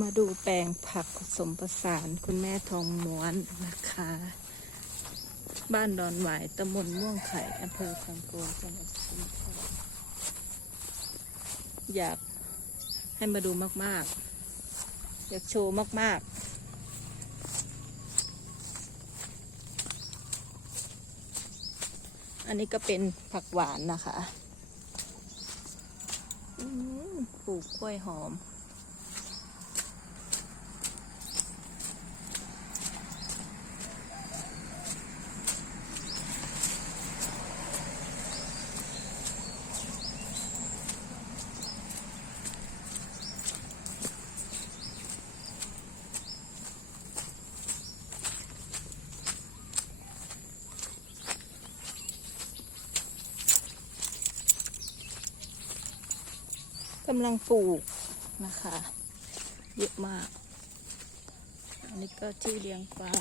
มาดูแปลงผักผสมผสานคุณแม่ทองม้วนนะคะ บ้านดอนหวายตำบลม่วงไข่อำเภอสังโกลจังหวัดสุรินทร์อยากให้มาดูมาก ๆ อยากโชว์มาก ๆอันนี้ก็เป็นผักหวานนะคะ ปลูกกล้วยหอม กำลังปลูกนะคะ เยอะมาก อันนี้ก็ที่เลี้ยงปลา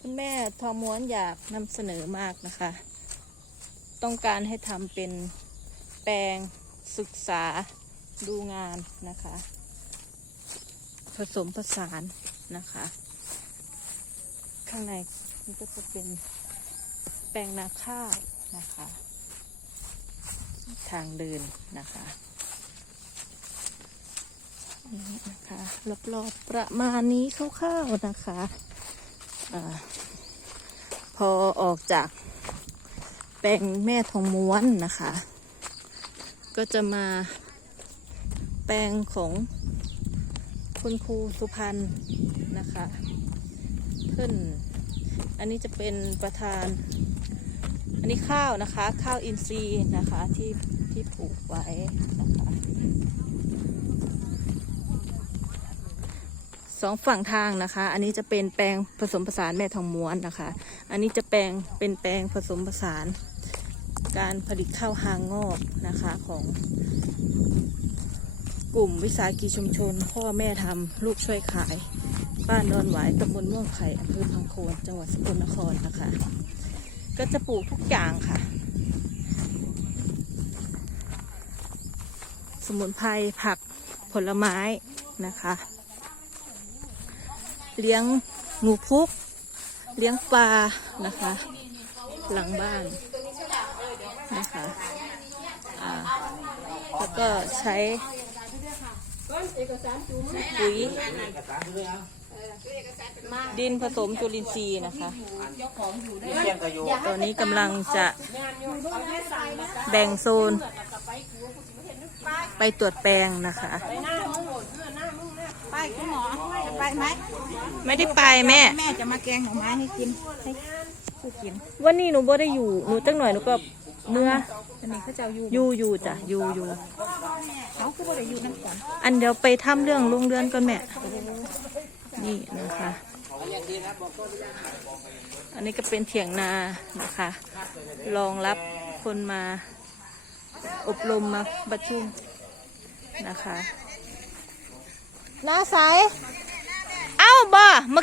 คุณแม่ทอม้วนอยากนำเสนอมากนะคะ ต้องการให้ทำเป็นแปลงศึกษาดูงานนะคะ ผสมผสานนะคะ ข้างในนี่ก็จะเป็นแปลงนาข้าวนะคะ ทางเดินนะคะนี่นะคะรอบๆประมาณนี้คร่าวๆนะคะอพอออกจากแปลงแม่ทองม้วนนะคะ ก็จะมาแปลงของคุณครูสุพรรณนะคะเพื่อนอันนี้จะเป็นประธาน อันนี้ข้าวนะคะ ข้าวอินทรีย์นะคะที่ที่ปลูกไว้นะคะสองฝั่งทางนะคะ อันนี้จะเป็นแปลงผสมผสานแม่ทองม้วนนะคะ อันนี้จะแปลงเป็นแปลงผสมผสาน การผลิตข้าวหางงอกนะคะของ กลุ่มวิสาหกิจชุมชน พ่อแม่ทำลูกช่วยขาย บ้านดอนหวายตำบลม่วงไข่อำเภอพังโคนจังหวัดสกลนครนะคะ ก็จะปลูกทุกอย่างค่ะ สมุนไพรผักผลไม้นะคะ เลี้ยงหนูพุก เลี้ยงปลานะคะ หลังบ้านนะคะแล้วก็ใช้ปุ๋ย ดินผสมจุลินทรีย์นะคะตอนนี้กำลังจะแบ่งโซน ไปตรวจแปลงนะคะ ไปคุณหมอจะไปไหมไม่ได้ไปแม่ แม่จะมาแกงหน่อไม้ให้กินให้ผู้กินวันนี้หนูบ่ได้อยู่หนูจังหน่อยหนูก็เมื่ออันนี้เขาจะเอาอยู่อยู่อยู่จ้ะอยู่อยู่เขาคือว่าได้อยู่นั่นก่อนอันเดี๋ยวไปทำเรื่องโรงเรือนก่อนแม่ นี่นะคะ อันนี้ก็เป็นเถียงนานะคะ รองรับคนมาอบรมมาประชุมนะคะ หน้าใส เอ้าบ่มา